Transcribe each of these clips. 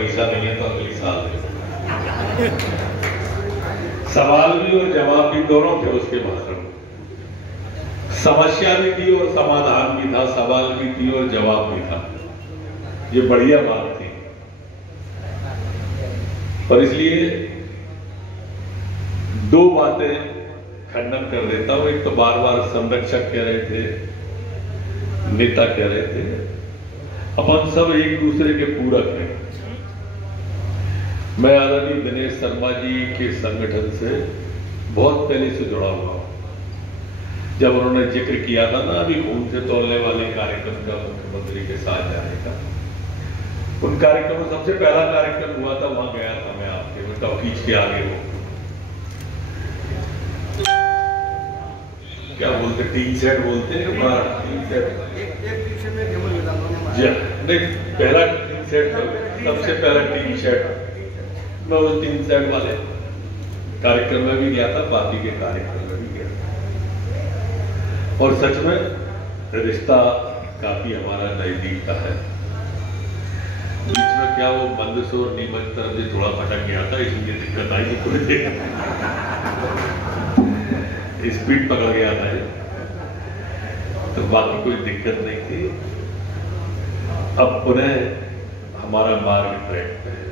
पैसा नहीं है तो अगली साल दे। सवाल भी और जवाब भी दोनों थे उसके भाषण में। समस्या भी थी और समाधान भी था, सवाल भी थी और जवाब भी था। ये बढ़िया बात थी। पर इसलिए दो बातें खंडन कर देता हूं। एक तो बार बार संरक्षक कह रहे थे, नेता कह रहे थे, अपन सब एक दूसरे के पूरक हैं। मैं आदरणीय दिनेश शर्मा जी के संगठन से बहुत पहले से जुड़ा हुआ हूं। जब उन्होंने जिक्र किया था ना अभी खून से तोलने वाले कार्यक्रम का मुख्यमंत्री के साथ जाने का, उन कार्यक्रम में सबसे पहला कार्यक्रम हुआ था, वहां गया था मैं आपके में टॉकीज के आगे वो क्या बोलते, टीन सेट बोलते हैं, टीन सेट नहीं, पहला टीन सेट, सबसे पहला टीन सेट, मैं उस टीन सेट वाले कार्यक्रम में भी गया था, पार्टी के कार्यक्रम में भी गया था। और सच में रिश्ता काफी हमारा नजदीक का है। बीच में क्या वो मंदसौर नीमच तरफ से थोड़ा भटक गया था, इसलिए दिक्कत आई थी थोड़ी देर, स्पीड पकड़ गया था ये, तो बाकी कोई दिक्कत नहीं थी। अब पुनः हमारा मार्ग ट्रैक पे है।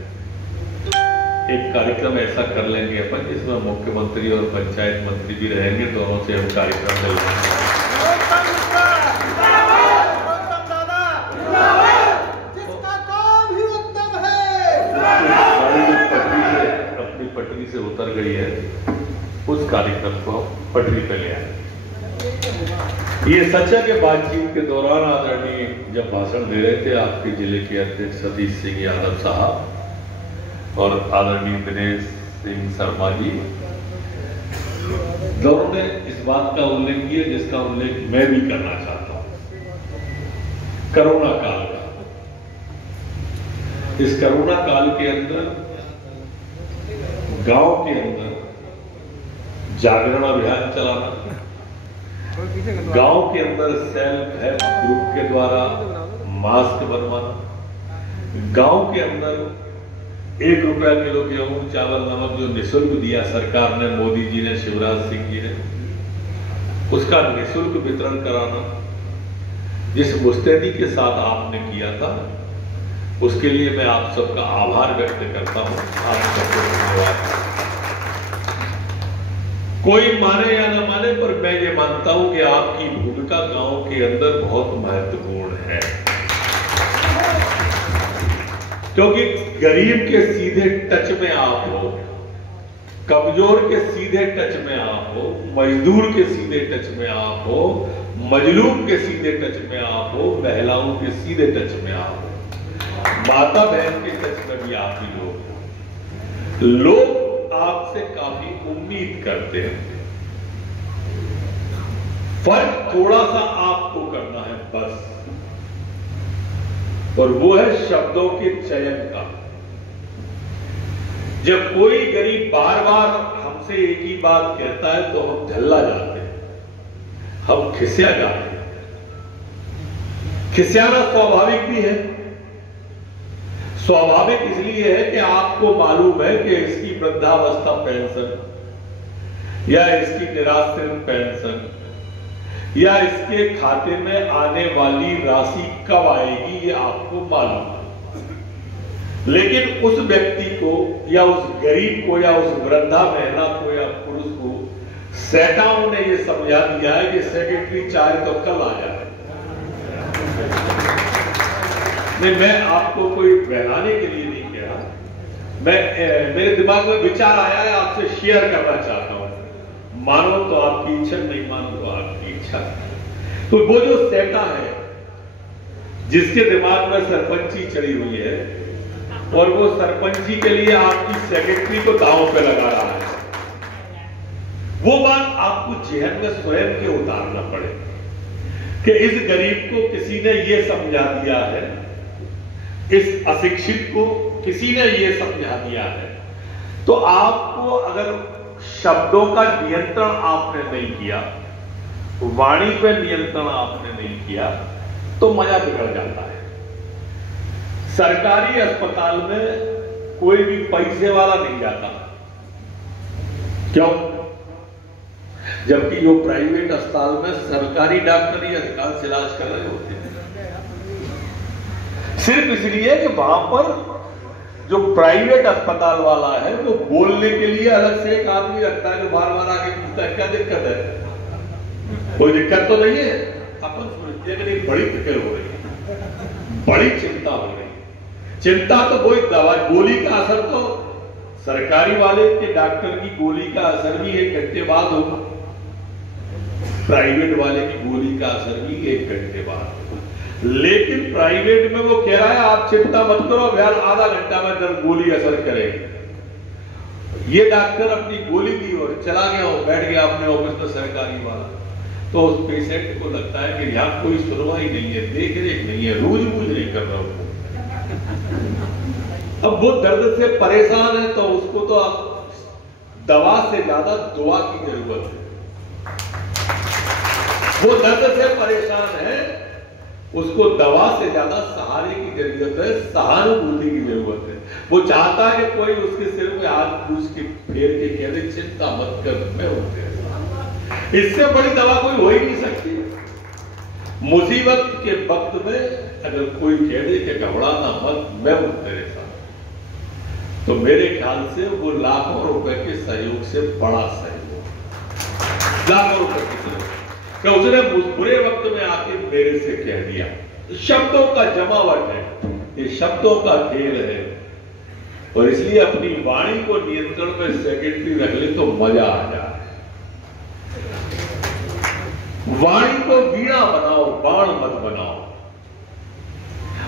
एक कार्यक्रम ऐसा कर लेंगे अपन जिसमें मुख्यमंत्री और पंचायत मंत्री भी रहेंगे, दोनों से हम कार्यक्रम चलाएंगे। अपनी पटरी से उतर गई है, उस कार्यक्रम को पटरी पे ले आए। ये सच है कि बातचीत के दौरान आदरणीय जब भाषण दे रहे थे आपके जिले के अध्यक्ष सतीश सिंह यादव साहब और आदरणीय दिनेश सिंह शर्मा जी, दोनों ने इस बात का उल्लेख किया जिसका उल्लेख मैं भी करना चाहता हूं। कोरोना काल का, इस कोरोना काल के अंदर गांव के अंदर जागरण अभियान चलाना, गांव के अंदर सेल्फ हेल्प ग्रुप के द्वारा मास्क बनवाना, गांव के अंदर 1 रुपया किलो गेहूं चावल नमक जो निःशुल्क दिया सरकार ने, मोदी जी ने, शिवराज सिंह जी ने, उसका निःशुल्क वितरण कराना, जिस मुस्तैदी के साथ आपने किया था उसके लिए मैं आप सबका आभार व्यक्त करता हूं। आप सबको धन्यवाद। कोई माने या न माने, पर मैं ये मानता हूं कि आपकी भूमिका गांव के अंदर बहुत महत्वपूर्ण है, क्योंकि गरीब के सीधे टच में आप हो, कमजोर के सीधे टच में आप हो, मजदूर के सीधे टच में आप हो, मजलूम के सीधे टच में आप हो, महिलाओं के सीधे टच में आप हो, माता बहन के टच में भी आप ही लोग आपसे काफी उम्मीद करते हैं। फर्क थोड़ा सा आपको करना है बस, और वो है शब्दों के चयन का। जब कोई गरीब बार बार हमसे एक ही बात कहता है तो हम झल्ला जाते हैं, हम खिसिया जाते हैं। खिसियाना स्वाभाविक भी है। स्वाभाविक इसलिए है कि आपको मालूम है कि इसकी वृद्धावस्था पेंशन या इसकी निराश्रित पेंशन या इसके खाते में आने वाली राशि कब आएगी ये आपको मालूम है। लेकिन उस व्यक्ति को या उस गरीब को या उस वृद्धा महिला को या पुरुष को सेठाओं ने ये समझा दिया है कि सेक्रेटरी चाहे तो कल आ जाए। नहीं, मैं आपको कोई बहलाने के लिए नहीं कह रहा, मेरे दिमाग में विचार आया है, आपसे शेयर करना चाहता हूं। मानो तो आपकी इच्छा, नहीं मानो तो आपकी इच्छा। तो वो जो सेठा है जिसके दिमाग में सरपंची चढ़ी हुई है और वो सरपंची के लिए आपकी सेक्रेटरी को दांव पे लगा रहा है, वो बात आपको जेहन में स्वयं के उतारना पड़े कि इस गरीब को किसी ने ये समझा दिया है, इस अशिक्षित को किसी ने ये समझा दिया है। तो आपको अगर शब्दों का नियंत्रण आपने नहीं किया, वाणी पे नियंत्रण आपने नहीं किया, तो मजा बिगड़ जाता है। सरकारी अस्पताल में कोई भी पैसे वाला नहीं जाता। क्यों? जबकि जो प्राइवेट अस्पताल में सरकारी डॉक्टर ही अधिकांश इलाज कर रहे होते हैं। सिर्फ इसलिए कि वहां पर जो प्राइवेट अस्पताल वाला है वो बोलने के लिए अलग से एक आदमी रखता है जो बार बार आके पूछता है क्या दिक्कत है। कोई दिक्कत तो नहीं है, अपन समझते हैं कि बड़ी फिक्र हो रही है, बड़ी चिंता हो रही है। चिंता तो कोई दवा गोली का असर तो सरकारी वाले के डॉक्टर की गोली का असर भी 1 घंटे बाद होगा, प्राइवेट वाले की गोली का असर भी 1 घंटे बाद होगा। लेकिन प्राइवेट में वो कह रहा है आप चिंता मत करो यार, आधा घंटा में दर्द गोली असर करेगी। ये डॉक्टर अपनी गोली दी और चला गया और बैठ गया अपने ऑफिस में सरकारी वाला, तो उस पेशेंट को लगता है कि यहां कोई सुनवाई नहीं है, देख रेख नहीं है, रूज बूझ नहीं कर रहा हूं। अब वो दर्द से परेशान है तो उसको तो आप दवा से ज्यादा दुआ की जरूरत है। वो दर्द से परेशान है, उसको दवा से ज्यादा सहारे की जरूरत है, सहानुभूति की जरूरत है। वो चाहता है कि कोई उसके सिर में हाथ पूछ के फेर के कह दे चिंता मत कर, मैं हूं तेरे साथ। इससे बड़ी दवा कोई हो ही नहीं सकती। मुसीबत के वक्त में अगर कोई कह दे कि घबराना मत, मैं हूं तेरे साथ, तो मेरे ख्याल से वो लाखों रुपए के सहयोग से बड़ा सहयोग, लाखों रुपए के सहयोग कि उसने बुरे वक्त में आके मेरे से कह दिया। शब्दों का जमावट है, ये शब्दों का खेल है, और इसलिए अपनी वाणी को नियंत्रण में सेक्रेटरी रख ले तो मजा आ जाए। वाणी को वीणा बनाओ, बाण मत बनाओ।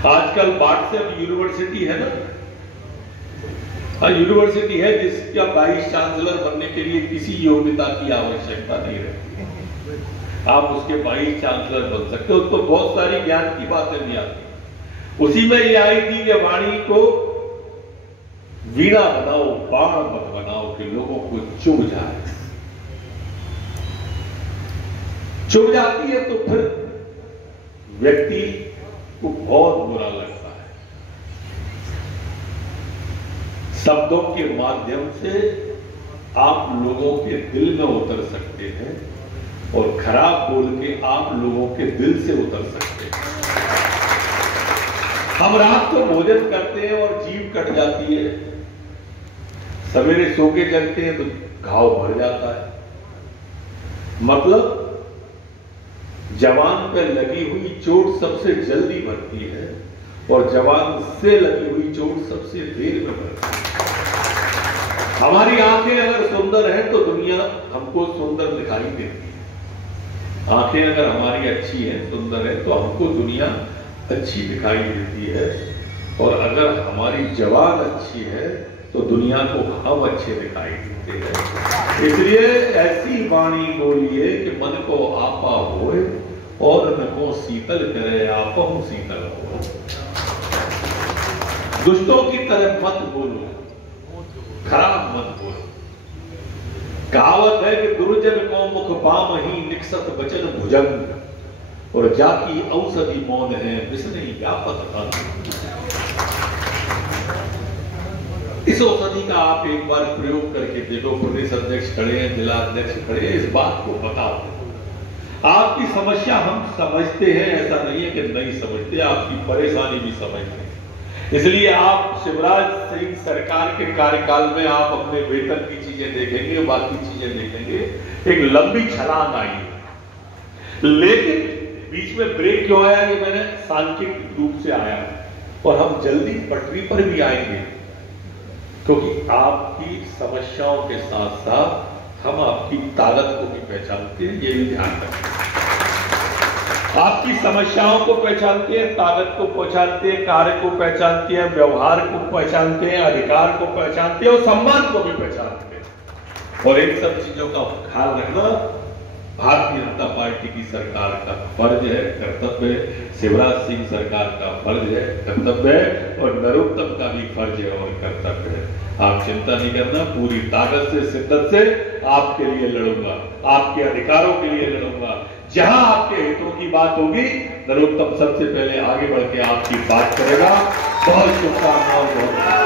आजकल व्हाट्सएप यूनिवर्सिटी है ना, यूनिवर्सिटी है जिसका वाइस चांसलर बनने के लिए किसी योग्यता की आवश्यकता नहीं रहती। आप उसके वाइस चांसलर बन सकते हो, उसको बहुत सारी ज्ञान की बातें भी आती। उसी में ये आई थी कि वाणी को वीणा बनाओ, बाण मत बनाओ कि लोगों को चुभ जाए। चुभ जाती है तो फिर व्यक्ति को बहुत बुरा लगता है। शब्दों के माध्यम से आप लोगों के दिल में उतर सकते हैं और खराब बोल के आप लोगों के दिल से उतर सकते हैं। हम रात को भोजन करते हैं और जीभ कट जाती है, सवेरे सो के जगते हैं तो घाव भर जाता है। मतलब जवान पे लगी हुई चोट सबसे जल्दी भरती है और जवान से लगी हुई चोट सबसे देर में भरती है। हमारी आंखें अगर सुंदर हैं तो दुनिया हमको सुंदर दिखाई देती है। आंखें अगर हमारी अच्छी हैं, सुंदर है, तो हमको दुनिया अच्छी दिखाई देती है, और अगर हमारी जवान अच्छी है तो दुनिया को हम अच्छे दिखाई देते हैं। इसलिए ऐसी वाणी बोलिए कि मन को आपा होए और न को शीतल करे, आपहु शीतल हो। दुष्टों की तरह मत बोलो, खराब मत बोलो। कहावत है कि दुर्जन को मुख पाम ही निकसत वचन भुजंग, और जाकी औषधि मौन है विष नहीं व्यापत कान। इस औषधि का आप एक बार प्रयोग करके देखो। प्रदेश अध्यक्ष खड़े हैं, जिला अध्यक्ष खड़े हैं, इस बात को बताओ। आपकी समस्या हम समझते हैं, ऐसा नहीं है कि नहीं समझते, आपकी परेशानी भी समझते हैं। इसलिए आप शिवराज सिंह सरकार के कार्यकाल में आप अपने वेतन की चीजें देखेंगे, बाकी चीजें देखेंगे, एक लंबी छलांग आई है। लेकिन बीच में ब्रेक क्यों आया, ये मैंने सांकेतिक रूप से आया, और हम जल्दी पटरी पर भी आएंगे, क्योंकि आपकी समस्याओं के साथ साथ हम आपकी ताकत को भी पहचानते हैं, ये भी ध्यान रखें। आपकी समस्याओं को पहचानते हैं, ताकत को पहचानते हैं, कार्य को पहचानते हैं, व्यवहार को पहचानते हैं, अधिकार को पहचानते हैं और सम्मान को भी पहचानते हैं। और इन सब चीजों का ख्याल रखना भारतीय जनता पार्टी की सरकार का फर्ज है, कर्तव्य है। शिवराज सिंह सरकार का फर्ज है, कर्तव्य है, और नरोत्तम का भी फर्ज है और कर्तव्य है। आप चिंता नहीं करना, पूरी ताकत से, शिद्दत से आपके लिए लड़ूंगा, आपके अधिकारों के लिए लड़ूंगा। जहां आपके हितों की बात होगी नरोत्तम सबसे पहले आगे बढ़ के आपकी बात करेगा। बहुत शुभकामनाएं। बहुत